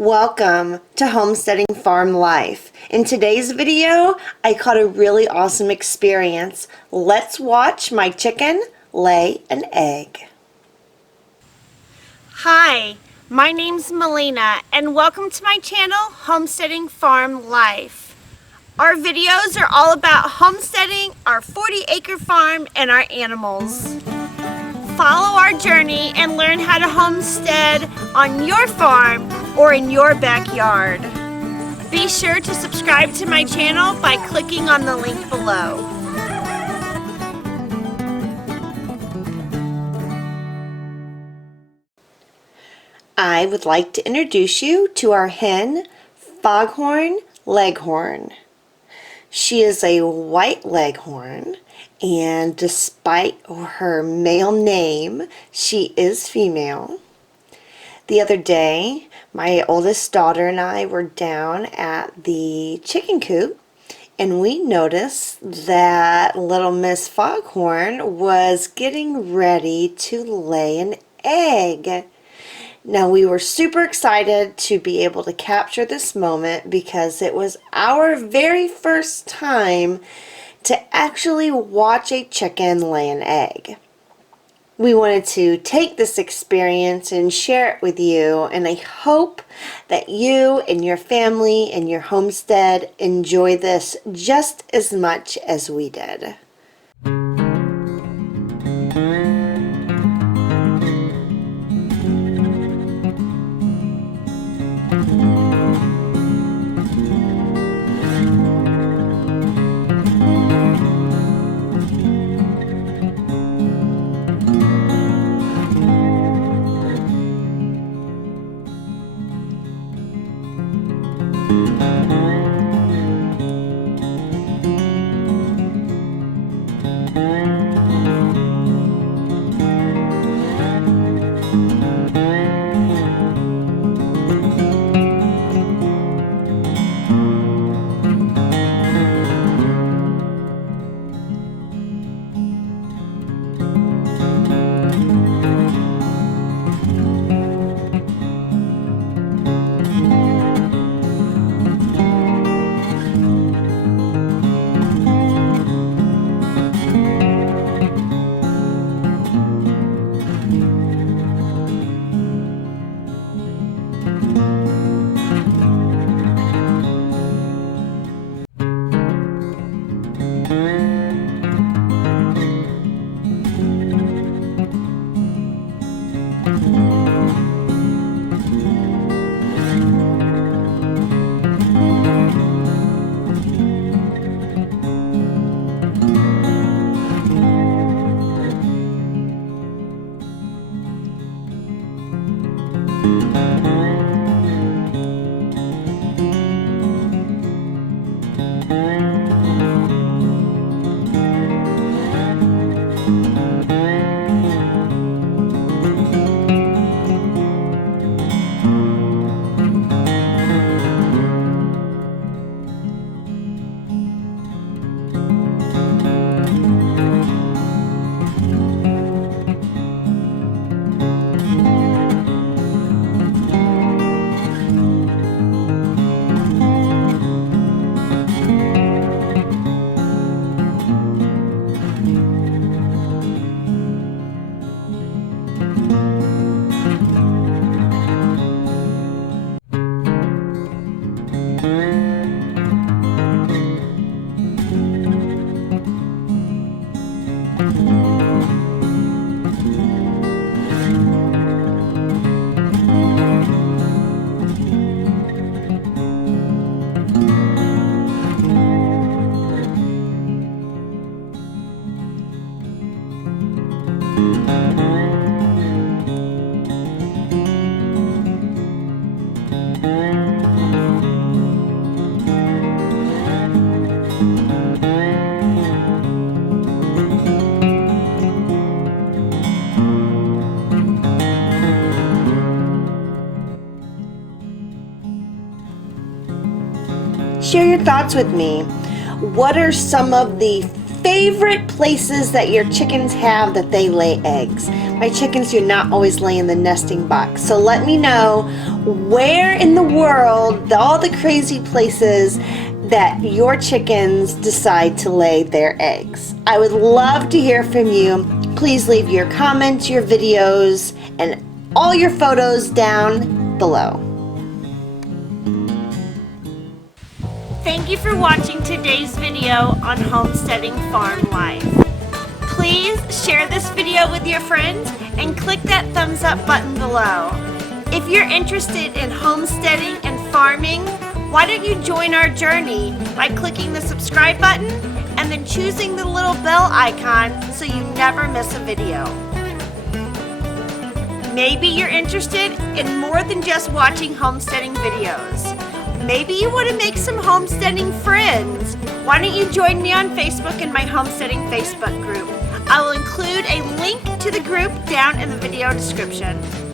Welcome to Homesteading Farm Life. In today's video, I caught a really awesome experience. Let's watch my chicken lay an egg. Hi, my name's Melina and welcome to my channel, Homesteading Farm Life. Our videos are all about homesteading, our 40-acre farm, and our animals. Follow our journey and learn how to homestead on your farm or in your backyard. Be sure to subscribe to my channel by clicking on the link below. I would like to introduce you to our hen, Foghorn Leghorn. She is a white leghorn, and despite her male name, she is female. The other day, my oldest daughter and I were down at the chicken coop, and we noticed that little Miss Foghorn was getting ready to lay an egg. Now, we were super excited to be able to capture this moment because it was our very first time to actually watch a chicken lay an egg. We wanted to take this experience and share it with you, and I hope that you and your family and your homestead enjoy this just as much as we did. Share your thoughts with me. What are some of the favorite places that your chickens have that they lay eggs? My chickens do not always lay in the nesting box, so let me know where in the world, all the crazy places that your chickens decide to lay their eggs. I would love to hear from you. Please leave your comments, your videos, and all your photos down below. Thank you for watching today's video on homesteading farm life. Please share this video with your friends and click that thumbs up button below. If you're interested in homesteading and farming, why don't you join our journey by clicking the subscribe button and then choosing the little bell icon so you never miss a video. Maybe you're interested in more than just watching homesteading videos. Maybe you want to make some homesteading friends. Why don't you join me on Facebook in my homesteading Facebook group? I will include a link to the group down in the video description.